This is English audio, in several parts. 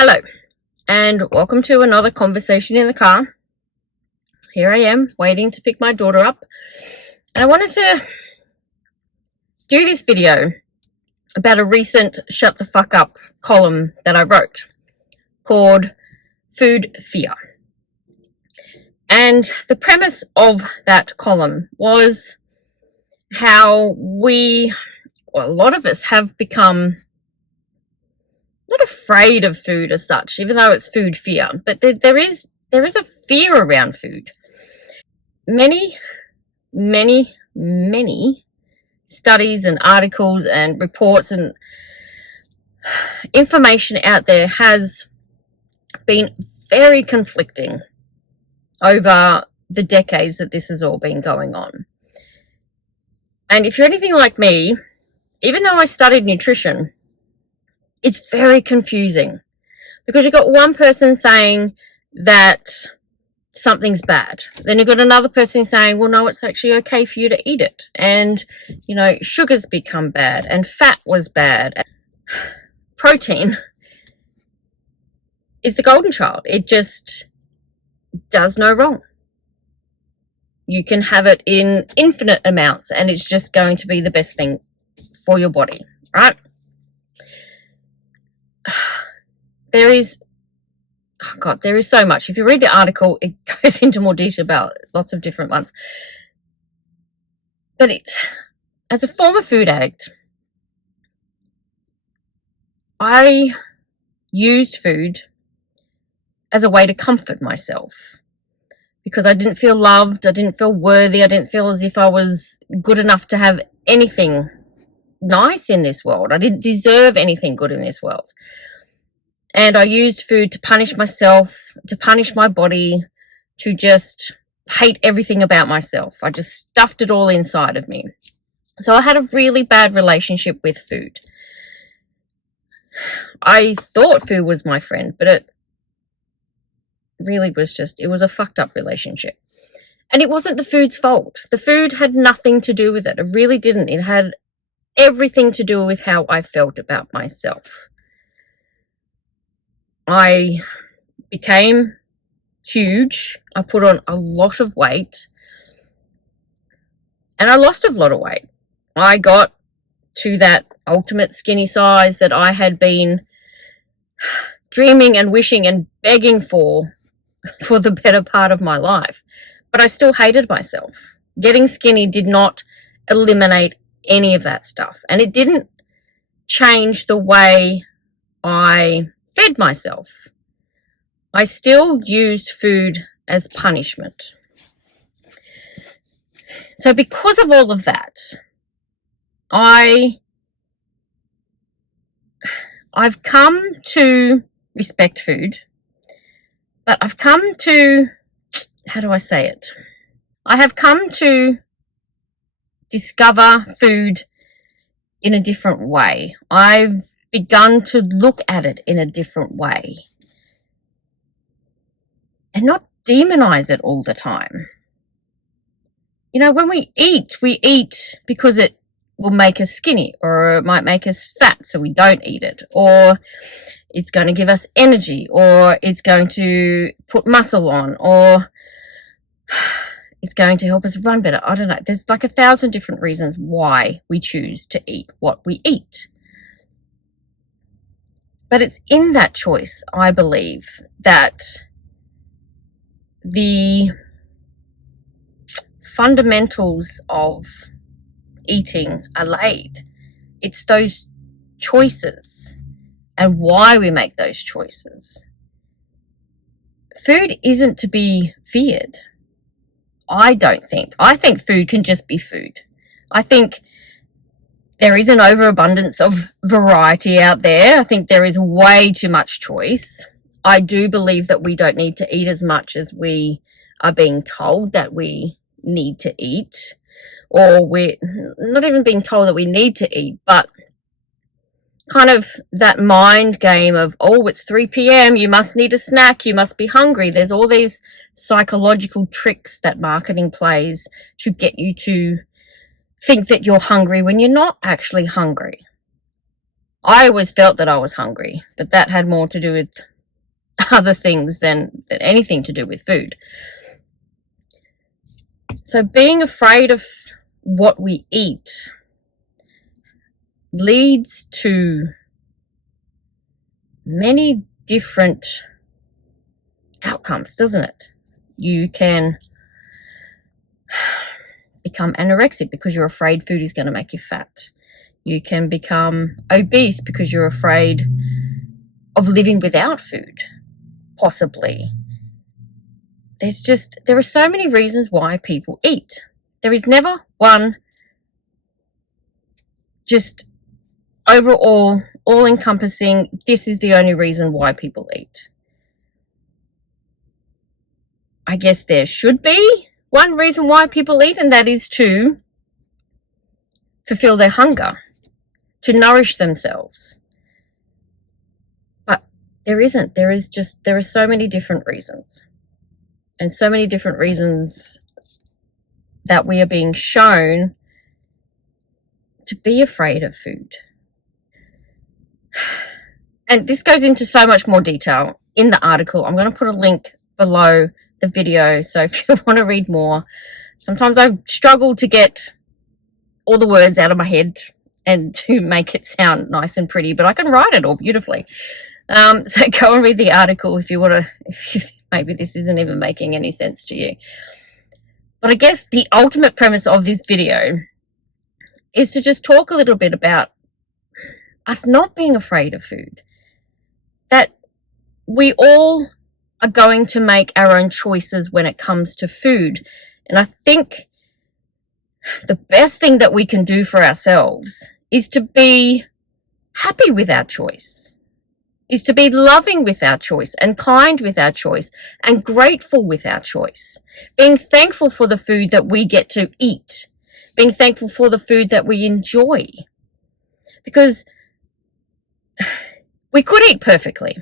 Hello, and welcome to another conversation in the car. Here I am, waiting to pick my daughter up, and I wanted to do this video about a recent Shut the Fuck Up column that I wrote called Food Fear. And the premise of that column was how a lot of us have become not afraid of food as such, even though it's food fear, but there is a fear around food. Many studies and articles and reports and information out there has been very conflicting over the decades that this has all been going on. And if you're anything like me, even though I studied nutrition, it's very confusing because you've got one person saying that something's bad. Then you've got another person saying, well, no, it's actually okay for you to eat it. And, sugars become bad and fat was bad. Protein is the golden child. It just does no wrong. You can have it in infinite amounts and it's just going to be the best thing for your body, right? There is so much. If you read the article, it goes into more detail about lots of different ones. But as a former food addict, I used food as a way to comfort myself because I didn't feel loved, I didn't feel worthy, I didn't feel as if I was good enough to have anything nice in this world. I didn't deserve anything good in this world. And I used food to punish myself, to punish my body, to just hate everything about myself. I just stuffed it all inside of me. So I had a really bad relationship with food. I thought food was my friend, but it really was it was a fucked up relationship. And it wasn't the food's fault. The food had nothing to do with it. It really didn't. It had everything to do with how I felt about myself. I became huge. I put on a lot of weight and I lost a lot of weight. I got to that ultimate skinny size that I had been dreaming and wishing and begging for the better part of my life. But I still hated myself. Getting skinny did not eliminate any of that stuff. And it didn't change the way I fed myself. I still used food as punishment. So because of all of that, I've come to respect food, but I've come to, how do I say it? I have come to discover food in a different way. I've begun to look at it in a different way and not demonize it all the time. When we eat because it will make us skinny, or it might make us fat so we don't eat it, or it's going to give us energy, or it's going to put muscle on, or it's going to help us run better. I don't know. There's like 1,000 different reasons why we choose to eat what we eat. But it's in that choice, I believe, that the fundamentals of eating are laid. It's those choices and why we make those choices. Food isn't to be feared. I don't think. I think food can just be food. I think there is an overabundance of variety out there. I think there is way too much choice. I do believe that we don't need to eat as much as we are being told that we need to eat, or we're not even being told that we need to eat, but kind of that mind game of, oh, it's 3 p.m, you must need a snack, you must be hungry. There's all these psychological tricks that marketing plays to get you to think that you're hungry when you're not actually hungry. I always felt that I was hungry, but that had more to do with other things than anything to do with food. So being afraid of what we eat leads to many different outcomes, doesn't it? You can become anorexic because you're afraid food is going to make you fat. You can become obese because you're afraid of living without food, possibly. There are so many reasons why people eat. There is never one just overall, all-encompassing, this is the only reason why people eat. I guess there should be one reason why people eat, and that is to fulfill their hunger, to nourish themselves. But there isn't. There are so many different reasons. And so many different reasons that we are being shown to be afraid of food. And this goes into so much more detail in the article. I'm going to put a link below the video, so if you want to read more. Sometimes I struggle to get all the words out of my head and to make it sound nice and pretty, but I can write it all beautifully. So go and read the article if you want to, if maybe this isn't even making any sense to you. But I guess the ultimate premise of this video is to just talk a little bit about us not being afraid of food. That we all are going to make our own choices when it comes to food. And I think the best thing that we can do for ourselves is to be happy with our choice, is to be loving with our choice and kind with our choice and grateful with our choice. Being thankful for the food that we get to eat. Being thankful for the food that we enjoy. Because we could eat perfectly.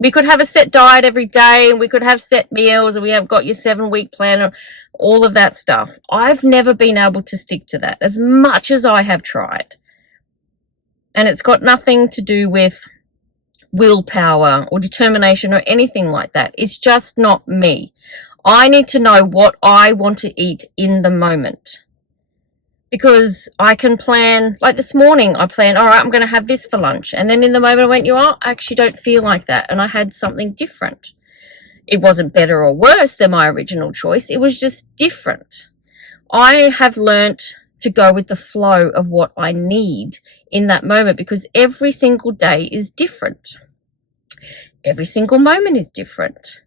We could have a set diet every day, and we could have set meals, and we have got your 7-week plan, all of that stuff. I've never been able to stick to that as much as I have tried. And it's got nothing to do with willpower or determination or anything like that. It's just not me. I need to know what I want to eat in the moment. Because I can plan, like this morning, I planned, all right, I'm going to have this for lunch. And then in the moment I went, I actually don't feel like that. And I had something different. It wasn't better or worse than my original choice. It was just different. I have learnt to go with the flow of what I need in that moment, because every single day is different. Every single moment is different.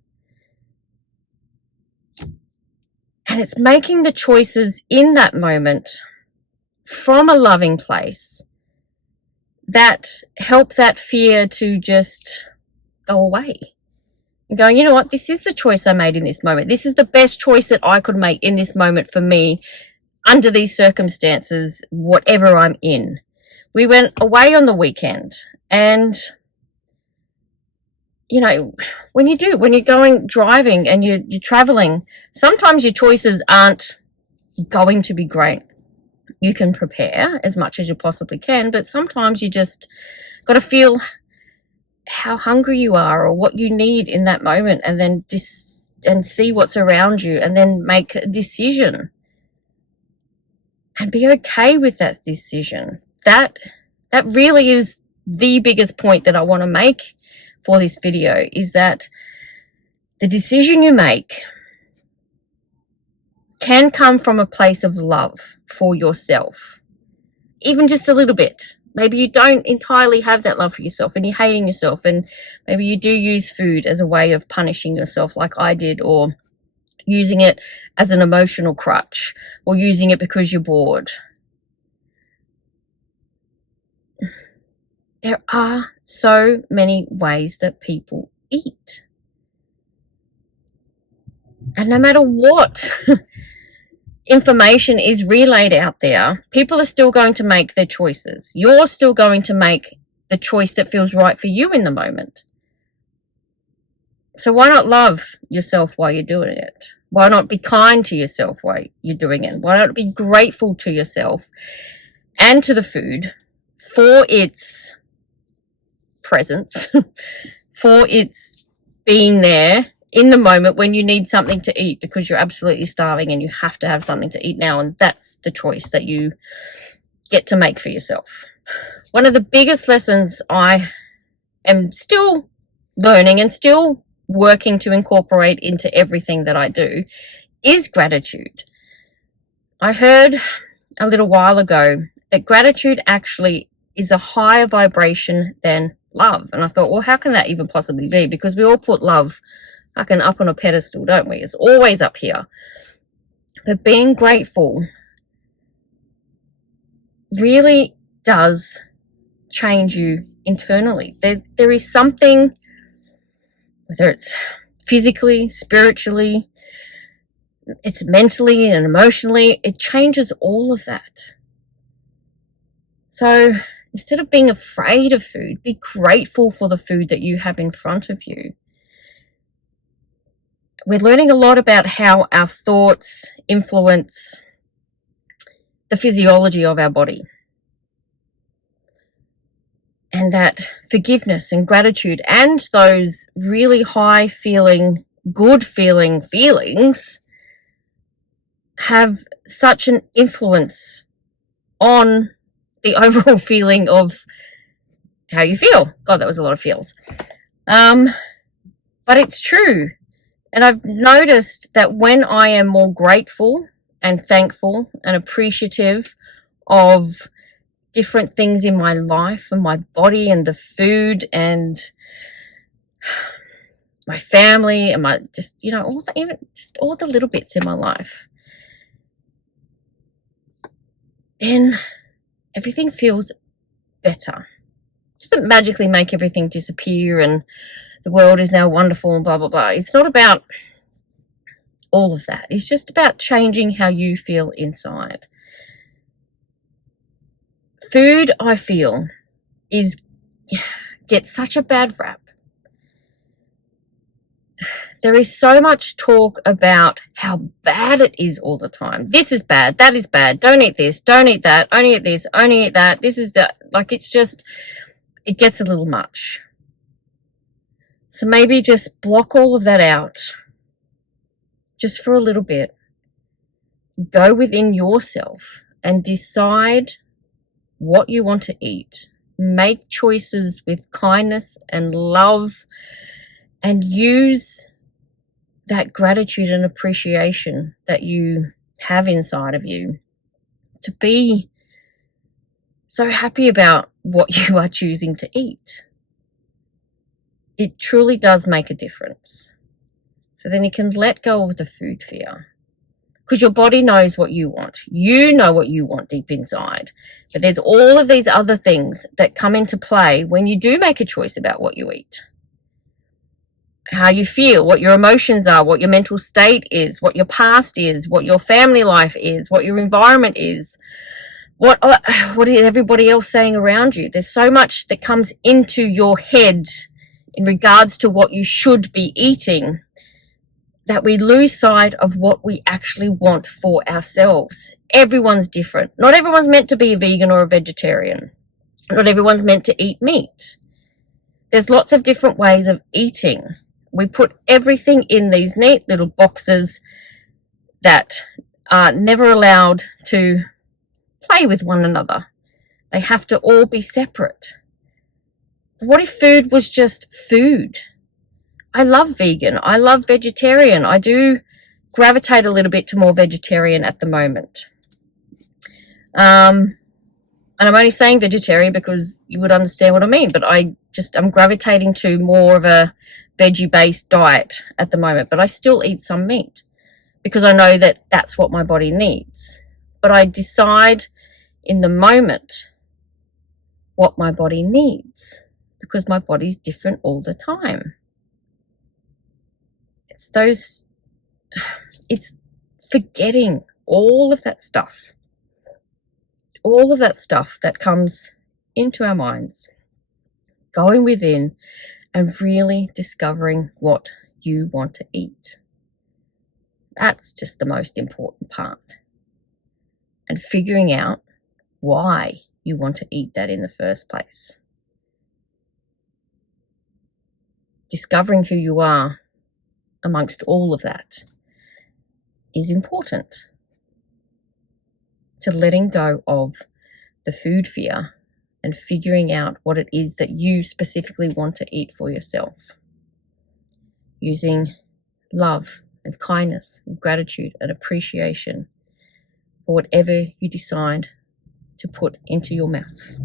And it's making the choices in that moment from a loving place that help that fear to just go away. And going, you know what, this is the choice I made in this moment. This is the best choice that I could make in this moment for me under these circumstances, whatever I'm in. We went away on the weekend, and you know, when you're going driving and you're traveling, sometimes your choices aren't going to be great. You can prepare as much as you possibly can, but sometimes you just got to feel how hungry you are or what you need in that moment, and then and see what's around you, and then make a decision and be okay with that decision. That really is the biggest point that I want to make for this video, is that the decision you make can come from a place of love for yourself, even just a little bit. Maybe you don't entirely have that love for yourself, and you're hating yourself, and maybe you do use food as a way of punishing yourself like I did, or using it as an emotional crutch, or using it because you're bored. There are so many ways that people eat. And no matter what information is relayed out there, people are still going to make their choices. You're still going to make the choice that feels right for you in the moment. So why not love yourself while you're doing it? Why not be kind to yourself while you're doing it? Why not be grateful to yourself and to the food for its presence, for its being there in the moment when you need something to eat because you're absolutely starving and you have to have something to eat now, and that's the choice that you get to make for yourself. One of the biggest lessons I am still learning and still working to incorporate into everything that I do is gratitude. I heard a little while ago that gratitude actually is a higher vibration than love. And I thought, well, how can that even possibly be? Because we all put love fucking up on a pedestal, don't we? It's always up here. But being grateful really does change you internally. There is something, whether it's physically, spiritually, it's mentally and emotionally, it changes all of that. So instead of being afraid of food, be grateful for the food that you have in front of you. We're learning a lot about how our thoughts influence the physiology of our body. And that forgiveness and gratitude and those really high feeling, good feeling feelings have such an influence on the overall feeling of how you feel. God, that was a lot of feels. But it's true. And I've noticed that when I am more grateful and thankful and appreciative of different things in my life and my body and the food and my family and my just, you know, all the little bits in my life, then everything feels better. It doesn't magically make everything disappear and the world is now wonderful and blah, blah, blah. It's not about all of that. It's just about changing how you feel inside. Food, I feel, gets such a bad rap. There is so much talk about how bad it is all the time. This is bad, that is bad, don't eat this, don't eat that, only eat this, only eat that, this is that. Like, it's just, it gets a little much. So maybe just block all of that out, just for a little bit. Go within yourself and decide what you want to eat. Make choices with kindness and love, and use that gratitude and appreciation that you have inside of you to be so happy about what you are choosing to eat. It truly does make a difference. So then you can let go of the food fear, because your body knows what you want. You know what you want deep inside. But there's all of these other things that come into play when you do make a choice about what you eat. How you feel, what your emotions are, what your mental state is, what your past is, what your family life is, what your environment is, what is everybody else saying around you. There's so much that comes into your head in regards to what you should be eating, that we lose sight of what we actually want for ourselves. Everyone's different. Not everyone's meant to be a vegan or a vegetarian. Not everyone's meant to eat meat. There's lots of different ways of eating. We put everything in these neat little boxes that are never allowed to play with one another. They have to all be separate. What if food was just food? I love vegan. I love vegetarian. I do gravitate a little bit to more vegetarian at the moment. And I'm only saying vegetarian because you would understand what I mean, but I'm gravitating to more of a veggie-based diet at the moment, but I still eat some meat because I know that that's what my body needs. But I decide in the moment what my body needs, because my body's different all the time. It's forgetting all of that stuff that comes into our minds, going within and really discovering what you want to eat. That's just the most important part. And figuring out why you want to eat that in the first place. discovering who you are amongst all of that is important to letting go of the food fear and figuring out what it is that you specifically want to eat for yourself. Using love and kindness and gratitude and appreciation for whatever you decide to put into your mouth.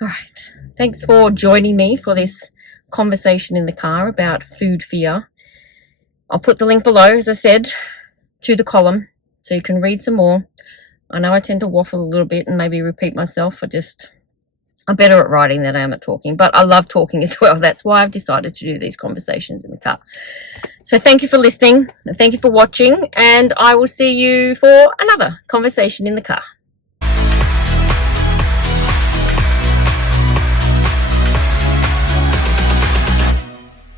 All right. Thanks for joining me for this conversation in the car about food fear. I'll put the link below, as I said, to the column so you can read some more. I know I tend to waffle a little bit and maybe repeat myself. I'm better at writing than I am at talking, but I love talking as well. That's why I've decided to do these conversations in the car. So thank you for listening, and thank you for watching, and I will see you for another conversation in the car.